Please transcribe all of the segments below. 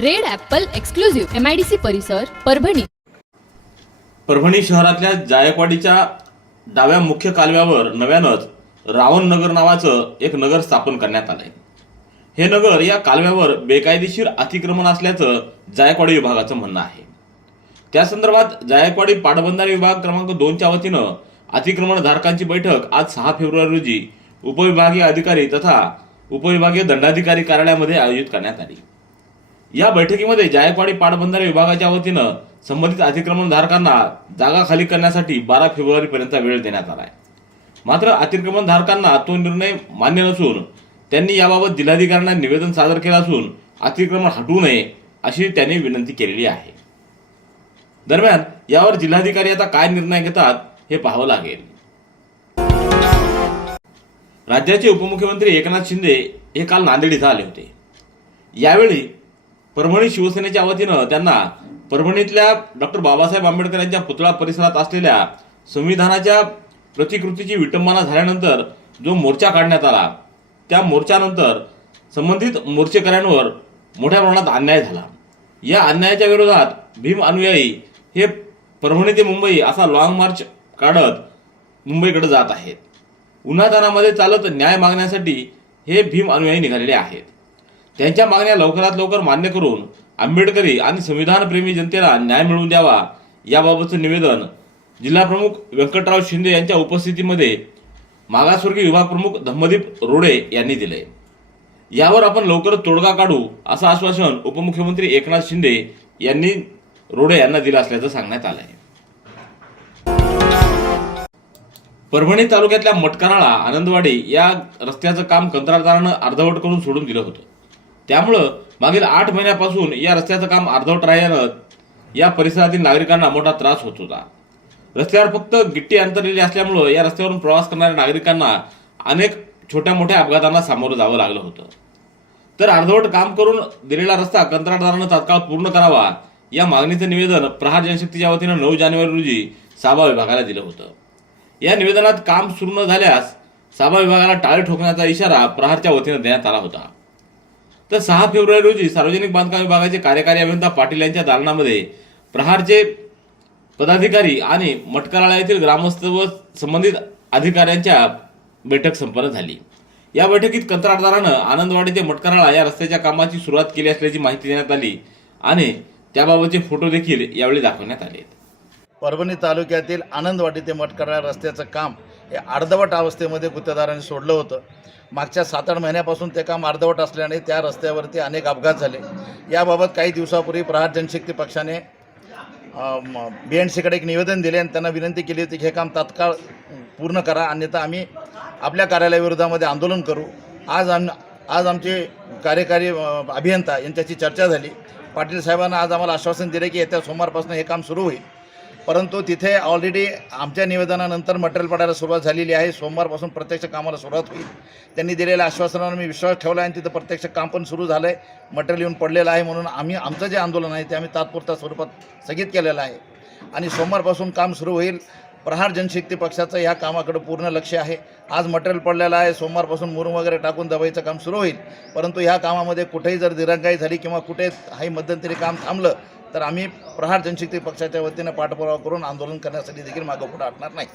Red Apple exclusive MIDC परिसर परभणी. परभणी शहरातल्या जायकवाडीच्या डाव्या मुख्य कालव्यावर नव्यानंच रावण नगर नावाचं एक नगर स्थापन करण्यात आलंय. हे नगर या कालव्यावर बेकायदेशीर अतिक्रमण असल्याचं जायकवाडी विभागाचं म्हणणं आहे. त्या संदर्भात जायकवाडी पाटबंधारे विभाग क्रमांक दोनच्या वतीनं अतिक्रमणधारकांची बैठक आज सहा फेब्रुवारी रोजी उपविभागीय अधिकारी तथा उपविभागीय दंडाधिकारी कार्यालयामध्ये आयोजित करण्यात आली. या बैठकीमध्ये जायकवाडी पाटबंधारे विभागाच्या वतीनं संबंधित अतिक्रमणधारकांना जागा खाली करण्यासाठी बारा फेब्रुवारीपर्यंत वेळ देण्यात आलाय. मात्र अतिक्रमणधारकांना तो निर्णय मान्य नसून त्यांनी याबाबत जिल्हाधिकाऱ्यांना निवेदन सादर केलं असून अतिक्रमण हटवू नये अशी त्यांनी विनंती केलेली आहे. दरम्यान यावर जिल्हाधिकारी आता काय निर्णय घेतात हे पाहावं लागेल. राज्याचे उपमुख्यमंत्री एकनाथ शिंदे हे काल नांदेड इथं आले होते. यावेळी परभणी शिवसेनेच्या वतीनं त्यांना परभणीतल्या डॉक्टर बाबासाहेब आंबेडकर यांच्या पुतळा परिसरात असलेल्या संविधानाच्या प्रतिकृतीची विटंबना झाल्यानंतर जो मोर्चा काढण्यात आला त्या मोर्चानंतर संबंधित मोर्चेकऱ्यांवर मोठ्या प्रमाणात अन्याय झाला. या अन्यायाच्या विरोधात भीम अनुयायी हे परभणी ते मुंबई असा लॉंग मार्च काढत मुंबईकडे जात आहेत. उन्हातानामध्ये चालत न्याय मागण्यासाठी हे भीम अनुयायी निघालेले आहेत. त्यांच्या मागण्या लवकरात लवकर मान्य करून आंबेडकरी आणि संविधानप्रेमी जनतेला न्याय मिळवून द्यावा याबाबतचं निवेदन जिल्हाप्रमुख व्यंकटराव शिंदे यांच्या उपस्थितीमध्ये मागासवर्गीय विभाग प्रमुख धम्मदीप रोडे यांनी दिले. यावर आपण लवकरच तोडगा काढू असं आश्वासन उपमुख्यमंत्री एकनाथ शिंदे यांनी रोडे यांना दिलं असल्याचं सांगण्यात आलं आहे परभणी तालुक्यातल्या मटकराळा आनंदवाडी या रस्त्याचं काम कंत्राटदारानं अर्धवट करून सोडून दिलं होतं. त्यामुळं मागील आठ महिन्यापासून या रस्त्याचं काम अर्धवट राहिल्यानं या परिसरातील नागरिकांना मोठा त्रास होत होता. रस्त्यावर फक्त गिट्टी अंतरलेली असल्यामुळं या रस्त्यावरून प्रवास करणाऱ्या नागरिकांना अनेक छोट्या मोठ्या अपघातांना सामोरं जावं लागलं होतं. तर अर्धवट काम करून दिलेला रस्ता कंत्राटदारानं तात्काळ पूर्ण करावा या मागणीचं निवेदन प्रहार जनशक्तीच्या वतीनं नऊ जानेवारी रोजी साबा विभागाला दिलं होतं. या निवेदनात काम सुरू न झाल्यास साबा विभागाला टाळे ठोकण्याचा इशारा प्रहारच्या वतीनं देण्यात आला होता. तर सहा फेब्रुवारी रोजी सार्वजनिक बांधकाम विभागाचे कार्यकारी अभियंता पाटील यांच्या दालनामध्ये प्रहारचे पदाधिकारी आणि मटकराळा येथील ग्रामस्थ व संबंधित अधिकाऱ्यांच्या बैठक संपन्न झाली. या बैठकीत कंत्राटदारानं आनंदवाडी ते मटकराळा या रस्त्याच्या कामाची सुरुवात केली असल्याची माहिती देण्यात आली आणि त्याबाबतचे फोटो देखील यावेळी दाखवण्यात आले परभणी तालुक्यातील आनंदवाडी ते मटकराळा रस्त्याचं काम हे अर्धवट अवस्थेमध्ये गुत्तेदारांनी सोडलं होतं. मागच्या सात आठ महिन्यापासून ते काम अर्धवट असल्याने त्या रस्त्यावरती अनेक अपघात झाले. याबाबत काही दिवसापूर्वी प्रहार जनशक्ती पक्षाने बी एन सीकडे एक निवेदन दिले आणि त्यांना विनंती केली होती की हे काम तात्काळ पूर्ण करा अन्यथा आम्ही आपल्या कार्यालयाविरोधामध्ये आंदोलन करू. आज आम आज आमचे कार्यकारी अभियंता यांच्याशी चर्चा झाली. पाटील साहेबांना आज आम्हाला आश्वासन दिले की येत्या सोमवारपासून हे काम सुरू होईल. परंतु तिथे ऑलरेडी आमच्या निवेदनानंतर मटेरियल पडायला सुरुवात झालेली आहे. सोमवारपासून प्रत्यक्ष कामाला सुरुवात होईल. त्यांनी दिलेल्या आश्वासनावर मी विश्वास ठेवला आहे आणि तिथं प्रत्यक्ष काम पण सुरू झालं आहे मटेरियल येऊन पडलेलं आहे म्हणून आम्ही आमचं जे आंदोलन आहे ते आम्ही तात्पुरत्या स्वरूपात स्थगित केलेलं आहे. आणि सोमवारपासून काम सुरू होईल. प्रहार जनशक्ती पक्षाचं ह्या कामाकडे पूर्ण लक्ष आहे. आज मटेरियल पडलेलं आहे. सोमवारपासून मुरुम वगैरे टाकून दबाईचं काम सुरू होईल. परंतु ह्या कामामध्ये कुठेही जर दिरंगाई झाली किंवा कुठे हाही मध्यंतरी काम थांबलं तर आम्ही प्रहार जनशक्ती पक्षाच्या वतीनं पाठपुरावा करून आंदोलन करण्यासाठी देखील मागं पुढे हटणार नाही.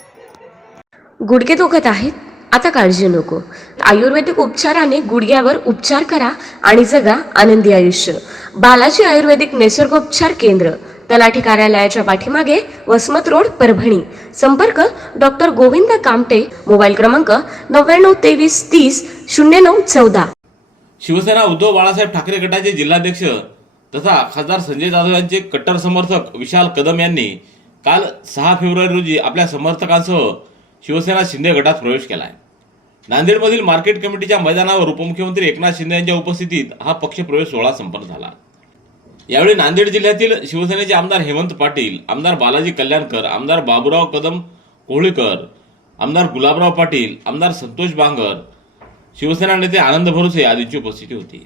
गुडघे दुखत आहेत. आता काळजी नको. आयुर्वेदिक उपचाराने गुडघ्यावर उपचार करा आणि जगा आनंदी आयुष्य. बालाजी आयुर्वेदिक निसर्गोपचार केंद्र तलाठी कार्यालयाच्या पाठीमागे वसमत रोड परभणी. संपर्क डॉक्टर गोविंद कामटे मोबाईल क्रमांक नव्याण्णव तेवीस तीस शून्य नऊ चौदा. शिवसेना उद्धव बाळासाहेब ठाकरे गटाचे जिल्हाध्यक्ष तथा खासदार संजय जाधव यांचे कट्टर समर्थक विशाल कदम यांनी काल सहा फेब्रुवारी रोजी आपल्या समर्थकांसह शिवसेना शिंदे गटात प्रवेश केला आहे नांदेडमधील मार्केट कमिटीच्या मैदानावर उपमुख्यमंत्री एकनाथ शिंदे यांच्या उपस्थितीत हा पक्षप्रवेश सोहळा संपन्न झाला. यावेळी नांदेड जिल्ह्यातील शिवसेनेचे आमदार हेमंत पाटील आमदार बालाजी कल्याणकर आमदार बाबुराव कदम कोहळीकर आमदार गुलाबराव पाटील आमदार संतोष बांगर शिवसेना नेते आनंद भरोसे आदींची उपस्थिती होती.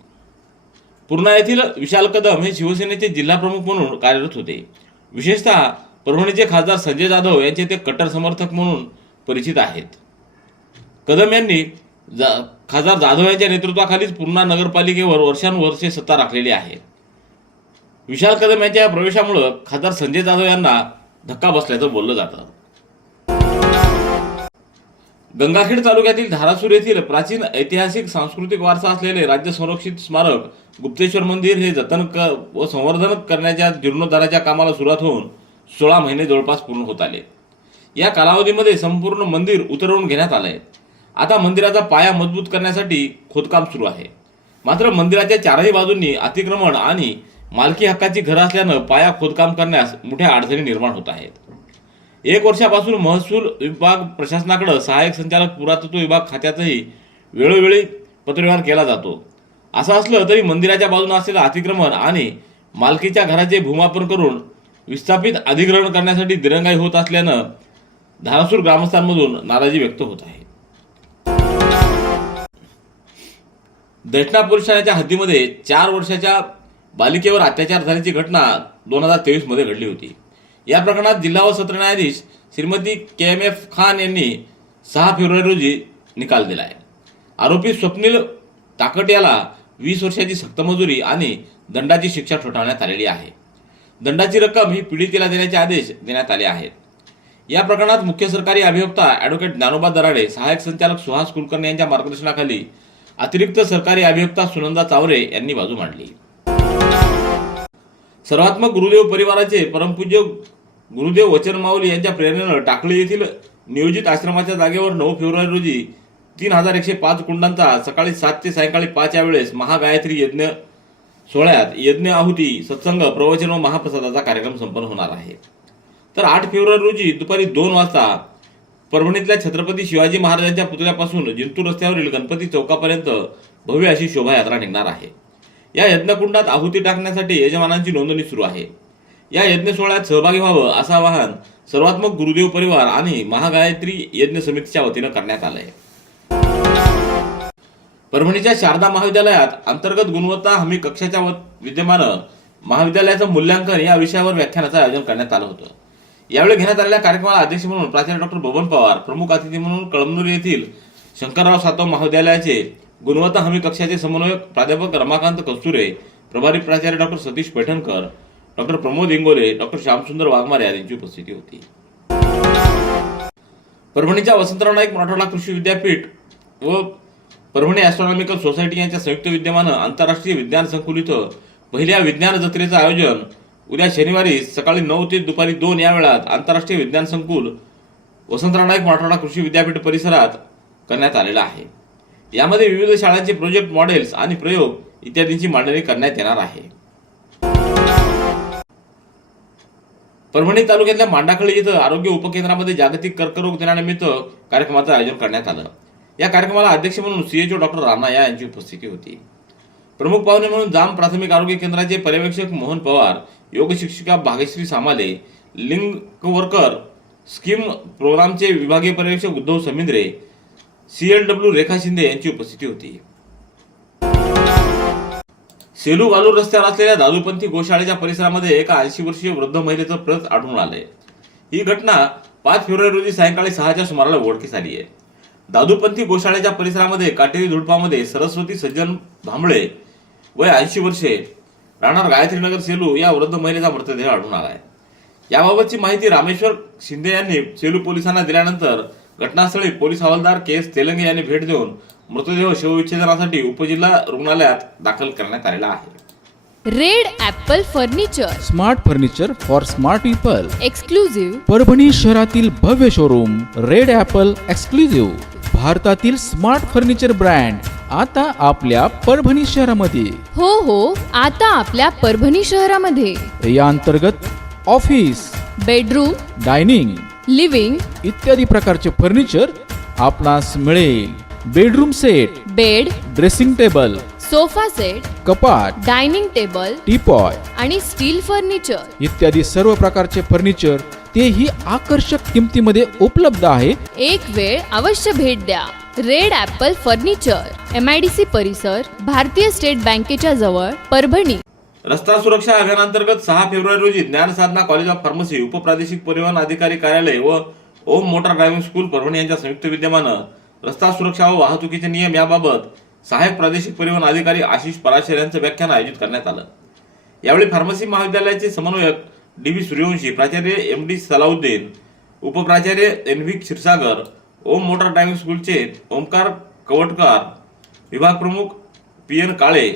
पूर्णा येथील विशाल कदम हे शिवसेनेचे जिल्हाप्रमुख म्हणून कार्यरत होते. विशेषतः परभणीचे खासदार संजय जाधव यांचे ते कट्टर समर्थक म्हणून परिचित आहेत. कदम यांनी जा खासदार जाधव यांच्या नेतृत्वाखालीच पूर्णा नगरपालिकेवर वर्षानुवर्षे सत्ता राखलेली आहे. विशाल कदम यांच्या या प्रवेशामुळं खासदार संजय जाधव यांना धक्का बसल्याचं बोललं जातं. गंगाखेड तालुक्यातील धारासूर येथील प्राचीन ऐतिहासिक सांस्कृतिक वारसा असलेले राज्य संरक्षित स्मारक गुप्तेश्वर मंदिर हे जतन क व संवर्धन करण्याच्या जीर्णोद्धाराच्या कामाला सुरुवात होऊन सोळा महिने जवळपास पूर्ण होत आले. या कालावधीमध्ये संपूर्ण मंदिर उतरवून घेण्यात आलंय. आता मंदिराचा पाया मजबूत करण्यासाठी खोदकाम सुरू आहे. मात्र मंदिराच्या चारही बाजूंनी अतिक्रमण आणि मालकी हक्काची घरं असल्यानं पाया खोदकाम करण्यास मोठ्या अडचणी निर्माण होत आहेत. एक वर्षापासून महसूल विभाग प्रशासनाकडं सहाय्यक संचालक पुरातत्व विभाग खात्यातही वेळोवेळी पत्रव्यवहार केला जातो. असं असलं तरी मंदिराच्या बाजूने असलेलं अतिक्रमण आणि मालकीच्या घराचे भूमापन करून विस्थापित अधिग्रहण करण्यासाठी दिरंगाई होत असल्यानं धारासूर ग्रामस्थांमधून नाराजी व्यक्त होत आहे. दक्षिणा पोलीस ठाण्याच्या हद्दीमध्ये चार वर्षाच्या बालिकेवर अत्याचार झाल्याची घटना दोन हजार तेवीसमध्ये घडली होती. या प्रकरणात जिल्हा व सत्र न्यायाधीश Shrimati K M F Khan यांनी सहा फेब्रुवारी रोजी निकाल दिला आहे. आरोपी स्वप्नील ताकट याला वीस वर्षाची सक्तमजुरी आणि दंडाची शिक्षा ठोठावण्यात आलेली आहे. दंडाची रक्कम ही पीडितेला देण्याचे आदेश देण्यात आले आहेत. या प्रकरणात मुख्य सरकारी अभियोक्ता ॲडव्होकेट ज्ञानोबा दराडे सहाय्यक संचालक सुहास कुलकर्णी यांच्या मार्गदर्शनाखाली अतिरिक्त सरकारी अभियोक्ता सुनंदा चावरे यांनी बाजू मांडली. सर्वात्मक गुरुदेव परिवाराचे परमपूज्य गुरुदेव वचन माऊली यांच्या प्रेरणेनं टाकले येथील नियोजित आश्रमाच्या जागेवर नऊ फेब्रुवारी रोजी तीन हजार एकशे पाच कुंडांचा सकाळी सात ते सायंकाळी पाच या वेळेस महागायत्री यज्ञ सोहळ्यात यज्ञ आहुती सत्संग प्रवचन व महाप्रसादाचा कार्यक्रम संपन्न होणार आहे. तर आठ फेब्रुवारी रोजी दुपारी दोन वाजता परभणीतल्या छत्रपती शिवाजी महाराजांच्या पुतळ्यापासून जिंतूर रस्त्यावरील गणपती चौकापर्यंत भव्य अशी शोभायात्रा निघणार आहे. या यज्ञकुंडात आहुती टाकण्यासाठी यजमानांची नोंदणी सुरू आहे. या यज्ञ सोहळ्यात सहभागी व्हावं असं आवाहन सर्वात्मक गुरुदेव परिवार आणि महागायत्री यज्ञ समितीच्या वतीनं करण्यात आलं आहे परभणीच्या शारदा महाविद्यालयात अंतर्गत गुणवत्ता हमी कक्षाच्या विद्यमान विद्यमानं महाविद्यालयाचं मूल्यांकन या विषयावर व्याख्यानाचं आयोजन करण्यात आलं होतं. यावेळी घेण्यात आलेल्या कार्यक्रमाला अध्यक्ष म्हणून प्राचार्य डॉक्टर बबन पवार प्रमुख अतिथी म्हणून कळमनूर येथील शंकरराव सातव महाविद्यालयाचे गुणवत्ता हमी कक्षाचे समन्वयक प्राध्यापक रमाकांत कस्तुरे प्रभारी प्राचार्य doctor Satish Paithankar doctor Pramod Ingole doctor Shyamsundar Waghmare यांची उपस्थिती होती. परभणीच्या वसंतराव नाईक मराठवाडा कृषी विद्यापीठ व परभणी ॲस्ट्रॉनॉमिकल सोसायटी यांच्या संयुक्त विद्यमानं आंतरराष्ट्रीय विज्ञान संकुल इथं पहिल्या विज्ञान जत्रेचं आयोजन उद्या शनिवारी सकाळी नऊ ते दुपारी दोन या वेळात आंतरराष्ट्रीय विज्ञान संकुल वसंतराव नाईक मराठवाडा कृषी विद्यापीठ परिसरात करण्यात आलेला आहे. यामध्ये विविध शाळांचे प्रोजेक्ट मॉडेल्स आणि प्रयोग इत्यादींची मांडणी करण्यात येणार आहे. परभणी तालुक्यातल्या मांडाखळी इथं आरोग्य उपकेंद्रामध्ये जागतिक कर्करोग दिनानिमित्त कार्यक्रमाचं आयोजन करण्यात आलं. या कार्यक्रमाला अध्यक्ष म्हणून सीएचओ डॉक्टर राणा या यांची उपस्थिती होती. प्रमुख पाहुणे म्हणून जाम प्राथमिक आरोग्य केंद्राचे पर्यवेक्षक मोहन पवार योग शिक्षिका भाग्यश्री सामाले लिंग वर्कर स्कीम प्रोग्रामचे विभागीय पर्यवेक्षक Uddhav Samindre C L W Rekha Shinde यांची उपस्थिती होती. सेलू वालूर रस्त्यावर असलेल्या दादूपंथी गोशाळेच्या परिसरामध्ये एका ऐंशी वर्षीय वृद्ध महिलेचं प्रत आढळून आलंय. ही घटना पाच फेब्रुवारी रोजी सायंकाळी सहाच्या सुमाराला उघडकीस आली आहे. दादूपंथी गोशाळेच्या परिसरामध्ये काटेरी झुडपामध्ये सरस्वती सज्जन भांबळे वय ऐंशी वर्षे राहणार गायत्रीनगर सेलू या वृद्ध महिलेचा मृतदेह आढळून आला आहे याबाबतची माहिती रामेश्वर शिंदे यांनी सेलू पोलिसांना दिल्यानंतर घटनास्थळी पोलीस हवालदार के एस तेलंगे यांनी भेट देऊन मृतदेह शवविच्छेदनासाठी उपजिल्हा रुग्णालयात दाखल करण्यात आलेला आहे. Red apple furniture. Smart furniture for smart people. Exclusive Parbhani शहरातील भव्य शोरूम रेड ॲपल एक्सक्लुझिव्ह भारतातील स्मार्ट फर्निचर ब्रँड आता आपल्या परभणी शहरामध्ये. हो हो आता आपल्या परभणी शहरामध्ये. या अंतर्गत ऑफिस बेडरूम डायनिंग लिव्हिंग इत्यादी प्रकारचे फर्निचर आपणास मिळेल. Bedroom set bed dressing table sofa set कपाट डायनिंग टेबल टीपॉय आणि स्टील फर्निचर. इत्यादी सर्व प्रकारचे फर्निचर तेही आकर्षक किमतीमध्ये उपलब्ध आहे. एक वेळ अवश्य भेट द्या. Red Apple furniture M I D C परिसर भारतीय स्टेट बँकेच्या जवळ परभणी. रस्ता सुरक्षा अभियानांतर्गत सहा फेब्रुवारी रोजी Dnyan Sadhana college of pharmacy उपप्रादेशिक परिवहन अधिकारी कार्यालय व Om motor driving school Parbhani यांच्या संयुक्त विद्यमानं रस्ता सुरक्षा व वाहतुकीचे नियम याबाबत सहाय्यक प्रादेशिक परिवहन अधिकारी आशिष पराशर यांचं व्याख्यान आयोजित करण्यात आलं. यावेळी फार्मसी महाविद्यालयाचे समन्वयक डी व्ही सूर्यवंशी प्राचार्य M D Salauddin उपप्राचार्य N V Kshirsagar Om motor driving स्कूलचे ओमकार कवटकार विभाग प्रमुख पी एन काळे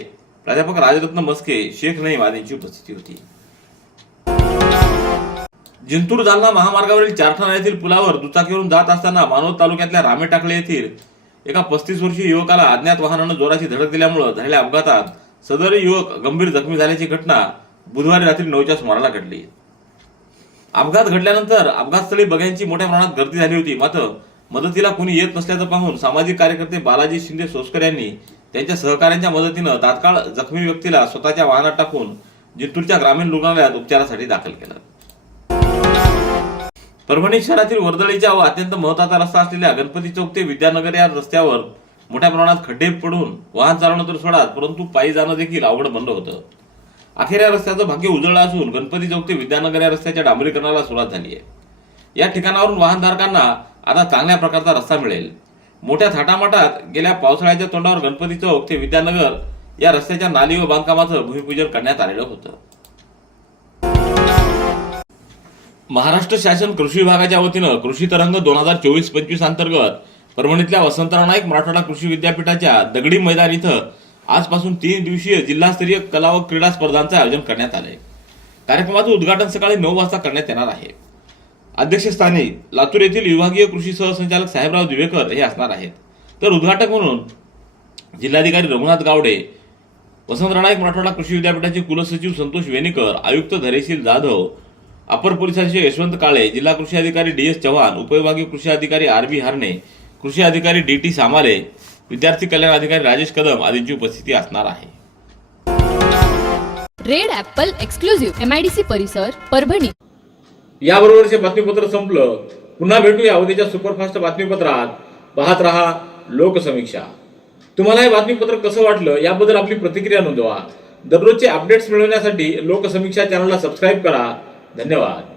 प्राध्यापक राजरत्न मस्के शेख नईम आदींची उपस्थिती होती. जिंतूर जालना महामार्गावरील चारठाणा येथील पुलावर दुचाकीवरून जात असताना मानवत तालुक्यातल्या रामे टाकळे येथील एका पस्तीस वर्षीय युवकाला अज्ञात वाहनानं जोराची धडक दिल्यामुळे झालेल्या अपघातात सदर युवक गंभीर जखमी झाल्याची घटना बुधवारी रात्री नऊच्या सुमाराला घडली. अपघात घडल्यानंतर अपघातस्थळी बघ्यांची मोठ्या प्रमाणात गर्दी झाली होती. मात्र मदतीला कोणी येत नसल्याचं पाहून सामाजिक कार्यकर्ते बालाजी शिंदे सोसकर यांनी त्यांच्या सहकाऱ्यांच्या मदतीनं तात्काळ जखमी व्यक्तीला स्वतःच्या वाहनात टाकून जिंतूरच्या ग्रामीण रुग्णालयात उपचारासाठी दाखल केलं. परभणी शहरातील वर्दळीच्या व अत्यंत महत्त्वाचा रस्ता असलेल्या गणपती चौक ते विद्यानगर या रस्त्यावर मोठ्या प्रमाणात खड्डे पडून वाहन चालवणं तर सोडा परंतु पायी जाणं देखील अवघड बनलं होतं. अखेर या रस्त्याचं भाग्य उजळलं असून गणपती चौक ते विद्यानगर या रस्त्याच्या डांबरीकरणाला सुरुवात झाली आहे. या ठिकाणावरून वाहनधारकांना आता चांगल्या प्रकारचा रस्ता मिळेल. मोठ्या थाटामाटात गेल्या पावसाळ्याच्या तोंडावर गणपती चौक ते विद्यानगर या रस्त्याच्या नाली व बांधकामाचं भूमिपूजन करण्यात आलेलं होतं. महाराष्ट्र शासन कृषी विभागाच्या वतीनं कृषी तरंग दोन हजार चोवीस पंचवीस अंतर्गत परभणीतल्या वसंतराव नाईक मराठवाडा कृषी विद्यापीठाच्या दगडी मैदान इथं आजपासून तीन दिवसीय जिल्हास्तरीय कला व क्रीडा स्पर्धांचं आयोजन करण्यात आलंय. कार्यक्रमाचं उद्घाटन सकाळी नऊ वाजता करण्यात येणार आहे. अध्यक्षस्थानी लातूर येथील विभागीय कृषी सहसंचालक साहेबराव दिवेकर हे असणार आहेत. तर उद्घाटक म्हणून जिल्हाधिकारी रघुनाथ गावडे वसंतराव नाईक मराठवाडा कृषी विद्यापीठाचे कुलसचिव संतोष वेनेकर आयुक्त धरेशील जाधव अपर पोलीस अधीक्षक यशवंत काळे जिल्हा कृषी अधिकारी डी एस चव्हाण उपविभागीय कृषी अधिकारी आर बी हारणे कृषी अधिकारी डी टी सामारे विद्यार्थी कल्याण अधिकारी राजेश कदम आदींची उपस्थिती असणार आहे. Red Apple exclusive M I D C परिसर परभणी. याबरोबरचे बातमीपत्र संपलं. पुन्हा भेटूया उद्याच्या सुपरफास्ट बातमीपत्रात. पाहत रहा लोकसमीक्षा. तुम्हाला हे बातमीपत्र कसं वाटलं याबद्दल आपली प्रतिक्रिया नोंदवा. दररोजचे अपडेट्स मिळवण्यासाठी लोकसमीक्षा चॅनलला सबस्क्राईब करा. धन्यवाद.